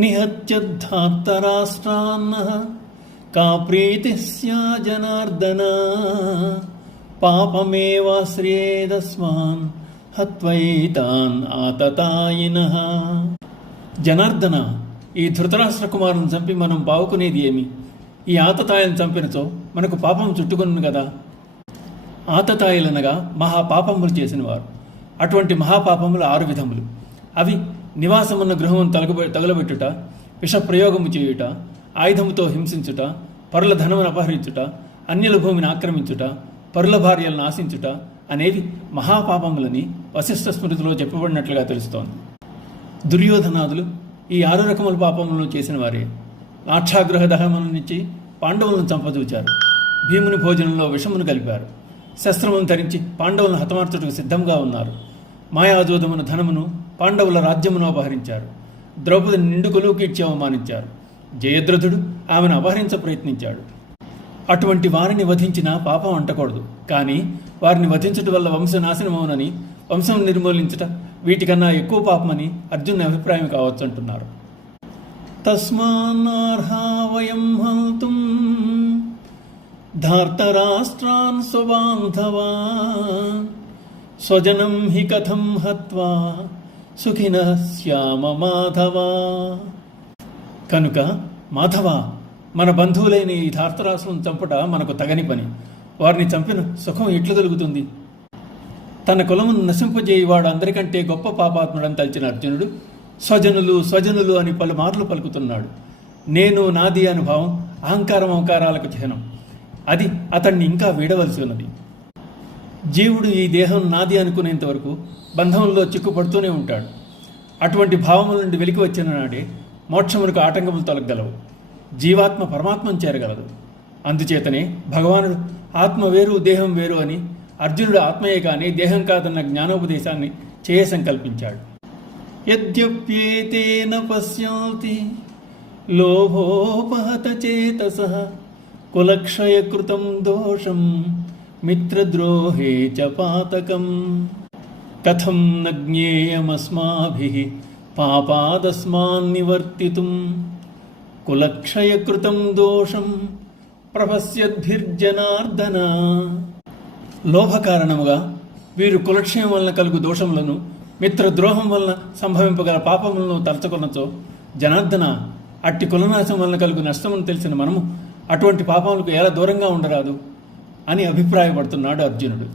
నిహత్యధార్తరాష్ట్రాన్నః కా ప్రీతిః స్యా జనార్దన పాపమేవాశ్రయేదస్మాన్ హత్వైతాన్ ఆతతాయినః. జనార్దన, ఈ ధృతరాష్ట్ర కుమారుని చంపి మనం బావుకునేది ఏమి? ఈ ఆతతాయిలను చంపినచో మనకు పాపం చుట్టుకును కదా. ఆతతాయిలనగా మహాపాపములు చేసినవారు. అటువంటి మహాపాపములు 6 విధములు. అవి నివాసమున్న గృహమును తగులబెట్టుట, విషప్రయోగము చేయుట, ఆయుధముతో హింసించుట, పరుల ధనమును అపహరించుట, అన్యుల భూమిని ఆక్రమించుట, పరుల భార్యలను ఆశించుట అనేవి మహాపాపములని వశిష్ఠ స్మృతిలో చెప్పబడినట్లుగా తెలుస్తోంది. దుర్యోధనాదులు ఈ 6 రకముల పాపములను చేసిన వారే. లాక్షాగృహ దహనముల నుంచి పాండవులను చంపదూచారు. భీముని భోజనంలో విషమును కలిపారు. శస్త్రమును ధరించి పాండవులను హతమార్చుటకు సిద్ధంగా ఉన్నారు. మాయాజోదమున ధనమును, పాండవుల రాజ్యమును అపహరించారు. ద్రౌపదిని నిండు కొలువుకీడ్చి అవమానించారు. జయద్రథుడు ఆమెను అపహరించ ప్రయత్నించాడు. అటువంటి వారిని వధించిన పాపం అంటకూడదు. కానీ వారిని వధించటం వల్ల వంశనాశనమవునని, వంశం నిర్మూలించట వీటికన్నా ఎక్కువ పాపమని అర్జునుని అభిప్రాయం కావచ్చు అంటున్నారు. తస్మాన్నార్హా వయం హంతుం ధార్తరాష్ట్రాన్ స్వబాంధవాన్ స్వజనం హి కథం హత్వా సుఖినః స్యామ మాధవ. కనుక మాధవ, మన బంధువులైన ఈ ధార్తరాష్ట్రం చంపుట మనకు తగని పని. వారిని చంపిన సుఖం ఎట్లు కలుగుతుంది? తన కులమును నశింపజేయవాడు అందరికంటే గొప్ప పాపాత్ముడని తలిచిన అర్జునుడు స్వజనులు స్వజనులు అని పలుమార్లు పలుకుతున్నాడు. నేను నాది అనుభవం అహంకారం అహంకారాలకు చిహ్నం. అది అతన్ని ఇంకా వీడవలసి ఉన్నది. జీవుడు ఈ దేహం నాది అనుకునేంత వరకు బంధంలో చిక్కుపడుతూనే ఉంటాడు. అటువంటి భావముల నుండి వెలికి వచ్చిన నాడే మోక్షమునకు ఆటంకములు తొలగగలవు. జీవాత్మ పరమాత్మను చేరగలదు. అందుచేతనే భగవానుడు ఆత్మ వేరు దేహం వేరు అని, అర్జునుడు ఆత్మయే కానీ దేహం కాదన్న జ్ఞానోపదేశాన్ని చేయ సంకల్పించాడు. యద్యప్యేతేన పశ్యంతి లోభోపహత చేతసః కులక్షయకృతం దోషం మిత్రద్రోహే చ పాతకం కథం న జ్ఞేయమస్మాభిః పాపాదస్మాన్నివర్తితుం కులక్షయకృతం దోషం ప్రపశ్యద్భిర్జనార్దన. లోభ కారణముగా వీరు కులక్షయం వలన కలుగు దోషములను, మిత్రద్రోహం వలన సంభవింపగల పాపములను తలచుకొనచో, జనార్దన, అట్టి కులనాశం వలన కలుగు నష్టమును తెలిసిన మనము అటువంటి పాపములకు ఎలా దూరంగా ఉండరాదు అని అభిప్రాయపడుతున్నాడు అర్జునుడు.